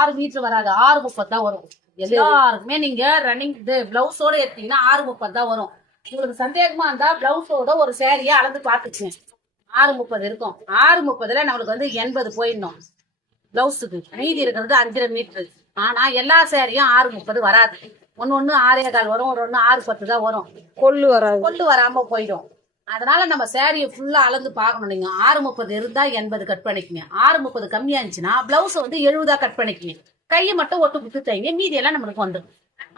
6 metre வராது, 6:30 தான் வரும். எல்லாருக்குமே நீங்க ரன்னிங் பிளவுஸோட எடுத்தீங்கன்னா 6:30 தான் வரும். உங்களுக்கு சந்தேகமா இருந்தா பிளவுஸோட ஒரு சேரீயா அளந்து பாத்துக்குங்க. 6:30 இருக்கும். 6:30ல நம்மளுக்கு வந்து 80 போயிடணும் பிளவுஸுக்கு. மீதி இருக்கிறது 5.5 மீட்டர். ஆனா எல்லா சேரியும் 6:30 வராது. ஒன்னு 6.15 வரும், ஒரு 6:10 தான் வரும். கொள்ளு வராம போயிடும். அதனால நம்ம சேரீயை ஃபுல்லா அளந்து பார்க்கணும். நீங்க 6:30 இருந்தா 80 கட் பண்ணிக்கங்க. 6:30 கம்மியா இருந்துச்சுன்னா பிளவுஸ் வந்து 70 கட் பண்ணிக்கங்க. கையை மட்டும் ஒட்டு குத்து தைங்க, மீதி எல்லாம் நம்மளுக்கு வந்துடும்.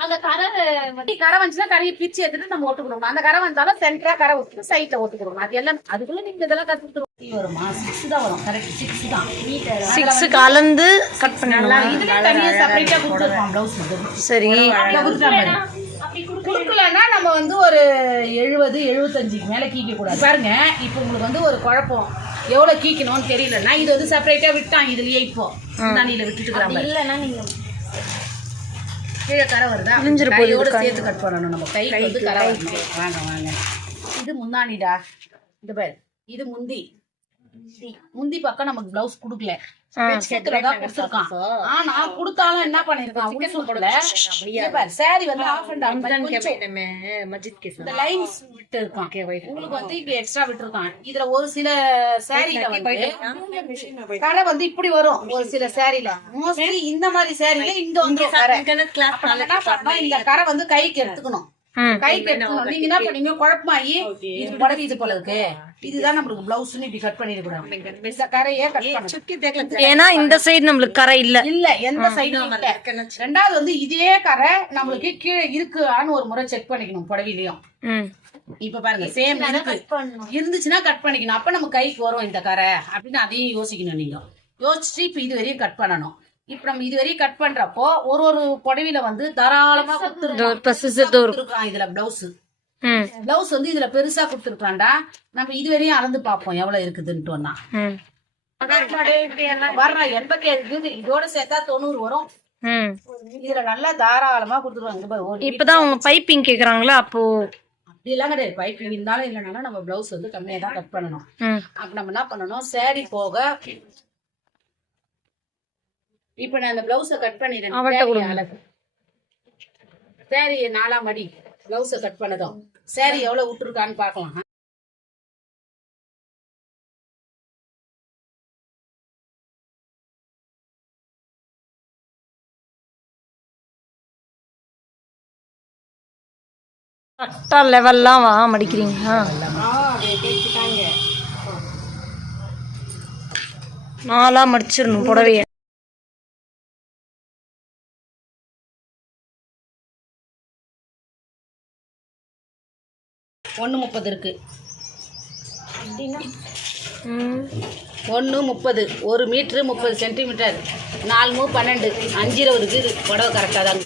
அந்த கரை வந்துச்சுன்னா கரையை பிரிச்சு எடுத்துட்டு நம்ம ஒட்டுக்கணும். அந்த கரை வந்தாலும் சென்டரா கரை வச்சுட்டு சைட்ல ஒட்டுக்கணும். அது எல்லாம் அதுக்குள்ள நீங்க இதெல்லாம் கத்துட்டு வருமா? 6 தான் வரும். கரெக்ட் 6 தான். 6 கலந்து கட் பண்ணலாம். இதுல தனியா செப்பரேட்டா கொடுத்துருக்கோம் பிளவுஸ் மட்டும். சரி, குடுக்கலன்னா நம்ம வந்து ஒரு 70-75 மேல கீக்க கூடாது. பாருங்க, இப்ப உங்களுக்கு வந்து ஒரு குழப்பம், எவ்வளவு கீக்கணும்னு தெரியலன்னா இது வந்து செப்பரேட்டா விட்டான். இதுலயே இப்போ தண்ணியில விட்டுட்டு இல்லன்னா நீங்க கீழே கரை வருதா, கையோட சேர்த்து கட் பண்ணணும். நம்ம கை வந்து கரை வரணும். வாங்க, இது முந்தானிடா. இந்த பேர் இது முந்தி பக்கம் நமக்கு பிளவுஸ் குடுக்கல, ஆனா குடுத்தாலும் என்ன பண்ணிருக்கான், சாரி வந்து ஆஃப் அண்ட் ஆன் லைன்ஸ் விட்டு இருக்கான். உங்களுக்கு வந்து இப்ப எக்ஸ்ட்ரா விட்டு இருக்கான். இதுல ஒரு சில சாரில வந்து கரை வந்து இப்படி வரும். ஒரு சில சாரில மோஸ்ட்லி இந்த மாதிரி சாரில இந்த வந்து இந்த கரை வந்து கைக்கு எடுத்துக்கணும். கைக்கு எடுத்துக்கணும். நீங்க என்ன பண்ணீங்க, குழப்பமாயி இது புடவை இது போல இருக்கு, இதுதான் நம்மளுக்கு பிளவுஸ் இப்படி கட் பண்ணிருக்கூடாது. கரையே கட் பண்ணணும். ஏன்னா இந்த சைடு நம்மளுக்கு கரை இல்ல எந்த சைடும் இல்ல. ரெண்டாவது வந்து இதே கரை நம்மளுக்கு கீழே இருக்குன்னு ஒரு முறை செக் பண்ணிக்கணும் புடவையிலயும். இப்ப பாருங்க, சேம் இருந்துச்சுன்னா கட் பண்ணிக்கணும். அப்ப நம்ம கைக்கு வரும் இந்த கரை அப்படின்னு அதையும் யோசிக்கணும். நீங்க யோசிச்சுட்டு இப்ப இது வரையும் கட் பண்ணணும். இப்ப நம்ம இது வரையும் கட் பண்றப்போ ஒரு புடவையில வந்து தாராளமா கொடுத்துருக்கான். இதுல பிளவுஸ் வந்து இதுல பெருசா கொடுத்துருக்கான்டா. நம்ம இது வரையும் அளந்து பார்ப்போம் எவ்வளவு இருக்குதுன்னு. வர்ற 87 இதோட சேர்த்தா 90 வரும். இதுல நல்லா தாராளமா கொடுத்துருவாங்க. இப்பதான் அவங்க பைப்பிங் கேக்குறாங்களா? அப்போ அப்படி எல்லாம் கிடையாது. பைப்பிங் இருந்தாலும் இல்லைனாலும் நம்ம பிளவுஸ் வந்து கம்மியா தான் கட் பண்ணணும். அப்ப நம்ம என்ன பண்ணணும், சேரீ போக இப்ப நான் இந்த பிளவுஸ கட் பண்ணிடுறேன். சேரீ 4ஆம் அடி பிளவுஸ கட் பண்ணதும் சேரீ எவ்வளவு விட்டுருக்கான்னு பாக்கலாம். கரெக்டா லெவல்லாம் மடிக்கிறீங்க. 4ஆ மடிச்சிடணும் புடவைய. 1:30 இருக்கு. 1:30 1 மீட்டர் 30 சென்டிமீட்டர். 4 12 5:20 புடவை கரெக்டா தான்.